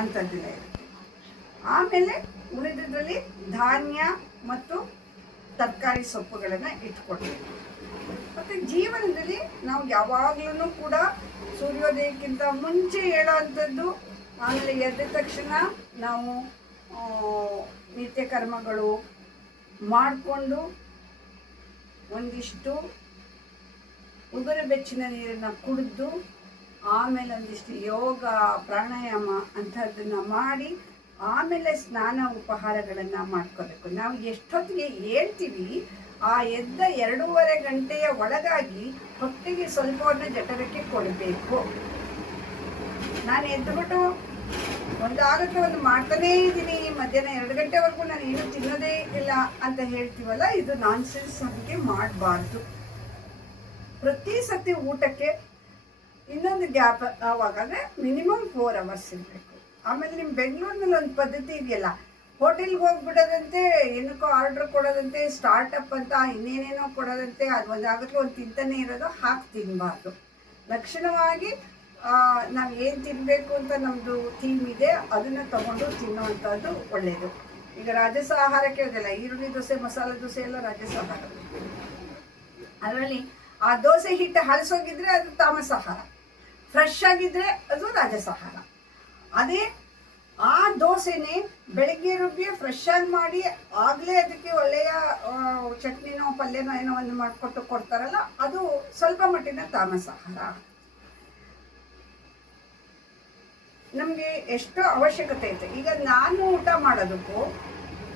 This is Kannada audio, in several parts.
ಅಂಥದ್ದೆಲ್ಲ ಇರುತ್ತೆ. ಆಮೇಲೆ ಉಳಿದಿದ್ರಲ್ಲಿ ಧಾನ್ಯ ಮತ್ತು ತರಕಾರಿ ಸೊಪ್ಪುಗಳನ್ನು ಇಟ್ಕೊಳ್ಬೇಕು. ಮತ್ತು ಜೀವನದಲ್ಲಿ ನಾವು ಯಾವಾಗಲೂ ಕೂಡ ಸೂರ್ಯೋದಯಕ್ಕಿಂತ ಮುಂಚೆ ಹೇಳೋವಂಥದ್ದು, ಆಮೇಲೆ ಎದ್ದ ತಕ್ಷಣ ನಾವು ನಿತ್ಯ ಕರ್ಮಗಳು ಮಾಡಿಕೊಂಡು ಒಂದಿಷ್ಟು ಉಗುರು ಬೆಚ್ಚಿನ ನೀರನ್ನು ಕುಡಿದು ಆಮೇಲೆ ಒಂದಿಷ್ಟು ಯೋಗ ಪ್ರಾಣಾಯಾಮ ಅಂಥದ್ದನ್ನು ಮಾಡಿ ಆಮೇಲೆ ಸ್ನಾನ ಉಪಹಾರಗಳನ್ನು ಮಾಡ್ಕೋಬೇಕು. ನಾವು ಎಷ್ಟೊತ್ತಿಗೆ ಹೇಳ್ತೀವಿ ಆ ಎದ್ದ 2.5 ಗಂಟೆಯ ಒಳಗಾಗಿ ಹೊಟ್ಟೆಗೆ ಸ್ವಲ್ಪವನ್ನು ಜಠರಕ್ಕೆ ಕೊಡಬೇಕು. ನಾನು ಎದ್ದುಬಿಟ್ಟು ಒಂದಾಗುತ್ತೆ ಒಂದು ಮಾಡ್ತಾನೇ ಇದ್ದೀನಿ, ಮಧ್ಯಾಹ್ನ 2 ಗಂಟೆವರೆಗೂ ನಾನು ಏನು ತಿನ್ನೋದೇ ಇಲ್ಲ ಅಂತ ಹೇಳ್ತೀವಲ್ಲ, ಇದು ನಾನ್ಸೆನ್ಸ್. ಹಾಗೆ ಮಾಡಬಾರ್ದು. ಪ್ರತಿ ಸತಿ ಊಟಕ್ಕೆ ಇನ್ನೊಂದು ಗ್ಯಾಪ್ ಆವಾಗ ಅಂದರೆ ಮಿನಿಮಮ್ 4 ಅವರ್ಸ್ ಇರಬೇಕು. ಆಮೇಲೆ ನಿಮ್ಮ ಬೆಂಗಳೂರಿನಲ್ಲಿ ಒಂದು ಪದ್ಧತಿ ಇದೆಯಲ್ಲ, ಹೋಟೆಲ್ಗೆ ಹೋಗ್ಬಿಡೋದಂತೆ, ಏನಕ್ಕೋ ಆರ್ಡ್ರ್ ಕೊಡೋದಂತೆ, ಸ್ಟಾರ್ಟಪ್ ಅಂತ ಇನ್ನೇನೇನೋ ಕೊಡೋದಂತೆ, ಅದು ಒಂದಾಗಲೂ ಒಂದು ತಿಂತಾನೆ ಇರೋದು. ಹಾಕಿ ತಿನ್ನಬಾರ್ದು. ಲಕ್ಷಣವಾಗಿ ನಾವು ಏನು ತಿನ್ನಬೇಕು ಅಂತ ನಮ್ಮದು ಥೀಮ್ ಇದೆ, ಅದನ್ನು ತಗೊಂಡು ತಿನ್ನುವಂಥದ್ದು ಒಳ್ಳೆಯದು. ಈಗ ರಾಜಸ ಆಹಾರಕ್ಕೆ ಇದೆಲ್ಲ ಈರುಳ್ಳಿ ದೋಸೆ, ಮಸಾಲೆ ದೋಸೆ ಎಲ್ಲ ರಾಜಸ ಆಹಾರ. ಅದರಲ್ಲಿ ಆ ದೋಸೆ ಹಿಟ್ಟು ಹಳಸೋಗಿದ್ರೆ ಅದು ತಾಮಸ ಆಹಾರ, ಫ್ರೆಶ್ ಆಗಿದ್ದರೆ ಅದು ರಾಜಸ ಆಹಾರ. ಅದೇ ಆ ದೋಸೆನೇ ಬೆಳಗ್ಗೆ ರುಬ್ಬಿ ಫ್ರೆಶ್ ಆಗಿ ಮಾಡಿ ಆಗಲೇ ಅದಕ್ಕೆ ಒಳ್ಳೆಯ ಚಟ್ನಿನೋ ಪಲ್ಯನೋ ಏನೋ ಒಂದು ಮಾಡಿಕೊಟ್ಟು ಕೊಡ್ತಾರಲ್ಲ, ಅದು ಸ್ವಲ್ಪ ಮಟ್ಟಿನ ತಾಮಸ ಆಹಾರ. ನಮಗೆ ಎಷ್ಟು ಅವಶ್ಯಕತೆ ಐತೆ. ಈಗ ನಾನು ಊಟ ಮಾಡೋದಕ್ಕೂ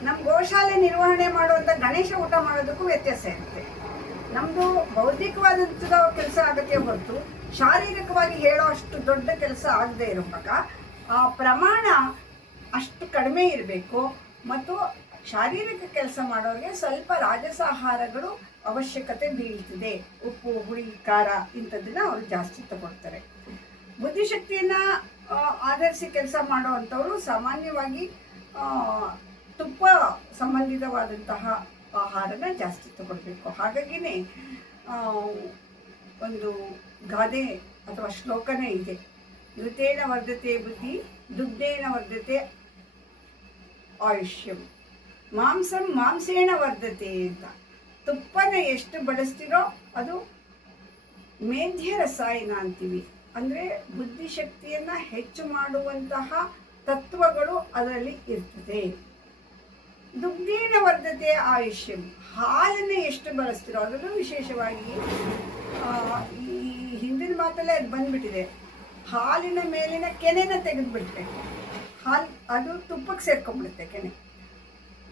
ನಮ್ಮ ಗೋಶಾಲೆ ನಿರ್ವಹಣೆ ಮಾಡುವಂಥ ಗಣೇಶ ಊಟ ಮಾಡೋದಕ್ಕೂ ವ್ಯತ್ಯಾಸ ಇರುತ್ತೆ. ನಮ್ಮದು ಬೌದ್ಧಿಕವಾದಂಥ ಕೆಲಸ ಆಗುತ್ತೆ ಹೊರತು ಶಾರೀರಿಕವಾಗಿ ಹೇಳೋ ಅಷ್ಟು ದೊಡ್ಡ ಕೆಲಸ ಆಗದೆ ಇರುವಾಗ ಆ ಪ್ರಮಾಣ ಅಷ್ಟು ಕಡಿಮೆ ಇರಬೇಕು. ಮತ್ತು ಶಾರೀರಿಕ ಕೆಲಸ ಮಾಡೋರಿಗೆ ಸ್ವಲ್ಪ ರಾಜಸ ಆಹಾರಗಳು ಅವಶ್ಯಕತೆ ಬೀಳ್ತಿದೆ. ಉಪ್ಪು, ಹುಳಿ, ಖಾರ ಇಂಥದ್ದನ್ನು ಅವರು ಜಾಸ್ತಿ ತಗೊಳ್ತಾರೆ. ಬುದ್ಧಿಶಕ್ತಿಯನ್ನು ಆಧರಿಸಿ ಕೆಲಸ ಮಾಡುವಂಥವರು ಸಾಮಾನ್ಯವಾಗಿ ತುಪ್ಪ ಸಂಬಂಧಿತವಾದಂತಹ ಆಹಾರನ ಜಾಸ್ತಿ ತಗೊಳ್ಬೇಕು. ಹಾಗಾಗಿನೇ ಒಂದು ಗಾದೆ ಅಥವಾ ಶ್ಲೋಕನೇ ಇದೆ, ಋತೇನ ವರ್ಧತೆ ಬುದ್ಧಿ, ದುಗ್ಧೇನ ವರ್ಧತೆ ಆಯುಷ್ಯಂ, ಮಾಂಸಂ ಮಾಂಸೇನ ವರ್ಧತೆ ಅಂತ. ತುಪ್ಪನ ಎಷ್ಟು ಬಳಸ್ತಿರೋ ಅದು ಮೇಧ್ಯ ರಸಾಯನ ಅಂತೀವಿ. ಅಂದರೆ ಬುದ್ಧಿಶಕ್ತಿಯನ್ನು ಹೆಚ್ಚು ಮಾಡುವಂತಹ ತತ್ವಗಳು ಅದರಲ್ಲಿ ಇರ್ತದೆ. ದುಗ್ಧೇನ ವರ್ಧತೆ ಆಯುಷ್ಯಂ, ಹಾಲನ್ನು ಎಷ್ಟು ಬಳಸ್ತಿರೋ ಅದನ್ನು ವಿಶೇಷವಾಗಿ ಈ ಹಿಂದಿನ ಮಾತಲ್ಲೇ ಅದು ಬಂದ್ಬಿಟ್ಟಿದೆ. ಹಾಲಿನ ಮೇಲಿನ ಕೆನೆನ ತೆಗೆದುಬಿಡ್ಬೇಕು. ಅದು ತುಪ್ಪಕ್ಕೆ ಸೇರ್ಕೊಂಡ್ಬಿಡುತ್ತೆ ಕೆನೆ.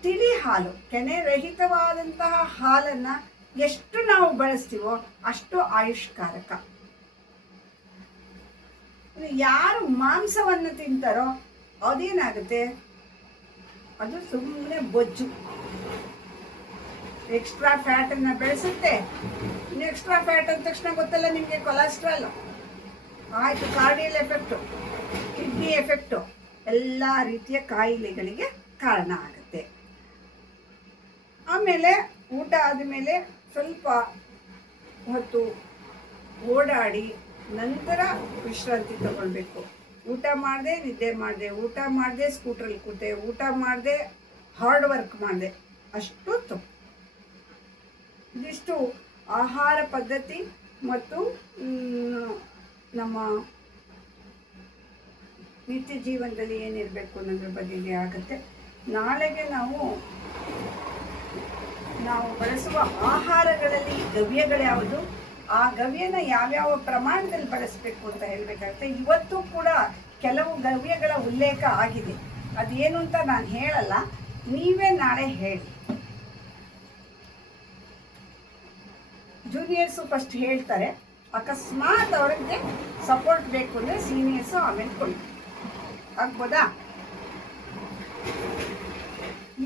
ತಿಳಿ ಹಾಲು, ಕೆನೆ ರಹಿತವಾದಂತಹ ಹಾಲನ್ನು ಎಷ್ಟು ನಾವು ಬಳಸ್ತೀವೋ ಅಷ್ಟು ಆಯುಷ್ಕಾರಕ. ಯಾರು ಮಾಂಸವನ್ನು ತಿಂತಾರೋ ಅದೇನಾಗುತ್ತೆ, ಅದು ಸುಮ್ಮನೆ ಬೊಜ್ಜು, ಎಕ್ಸ್ಟ್ರಾ ಫ್ಯಾಟನ್ನು ಬೆಳೆಸುತ್ತೆ. ಎಕ್ಸ್ಟ್ರಾ ಫ್ಯಾಟ್ ಅಂದ ತಕ್ಷಣ ಗೊತ್ತಲ್ಲ ನಿಮಗೆ, ಕೊಲೆಸ್ಟ್ರಾಲ್ ಆಯಿತು, ಕಾರ್ಡಿಯಲ್ ಎಫೆಕ್ಟು, ಕಿಡ್ನಿ ಎಫೆಕ್ಟು, ಎಲ್ಲ ರೀತಿಯ ಕಾಯಿಲೆಗಳಿಗೆ ಕಾರಣ ಆಗುತ್ತೆ. ಆಮೇಲೆ ಊಟ ಆದಮೇಲೆ ಸ್ವಲ್ಪ ಹೊತ್ತು ಓಡಾಡಿ ನಂತರ ವಿಶ್ರಾಂತಿ ತಗೊಳ್ಬೇಕು. ಊಟ ಮಾಡಿದೆ ನಿದ್ದೆ ಮಾಡಿದೆ, ಊಟ ಮಾಡಿದೆ ಸ್ಕೂಟ್ರಲ್ಲಿ ಕೂತೆ, ಊಟ ಮಾಡಿದೆ ಹಾರ್ಡ್ ವರ್ಕ್ ಮಾಡಿದೆ, ಅಷ್ಟು ತಪ್ಪು. ಇದಿಷ್ಟು ಆಹಾರ ಪದ್ಧತಿ ಮತ್ತು ನಮ್ಮ ನಿತ್ಯ ಜೀವನದಲ್ಲಿ ಏನಿರಬೇಕು ಅನ್ನೋದ್ರ ಬಗೆಗೆ ಆಗುತ್ತೆ. ನಾಳೆಗೆ ನಾವು ಬಳಸುವ ಆಹಾರಗಳಲ್ಲಿ ಗವ್ಯಗಳ್ಯಾವುದು, ಆ ಗವ್ಯನ ಯಾವ್ಯಾವ ಪ್ರಮಾಣದಲ್ಲಿ ಬಳಸಬೇಕು ಅಂತ ಹೇಳಬೇಕಾಗುತ್ತೆ. ಇವತ್ತು ಕೂಡ ಕೆಲವು ಗವ್ಯಗಳ ಉಲ್ಲೇಖ ಆಗಿದೆ, ಅದೇನು ಅಂತ ನಾನು ಹೇಳಲ್ಲ, ನೀವೇ ನಾಳೆ ಹೇಳಿ. ಜೂನಿಯರ್ಸು ಫಸ್ಟ್ ಹೇಳ್ತಾರೆ, ಅಕಸ್ಮಾತ್ ಅವ್ರಿಗೆ ಸಪೋರ್ಟ್ ಬೇಕು ಅಂದರೆ ಸೀನಿಯರ್ಸು ಆಮೇಲೆ ಕೊಡಿ. ಆಗ್ಬೋದಾ?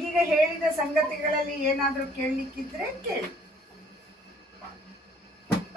ಈಗ ಹೇಳಿದ ಸಂಗತಿಗಳಲ್ಲಿ ಏನಾದರೂ ಕೇಳಲಿಕ್ಕಿದ್ರೆ ಕೇಳಿ.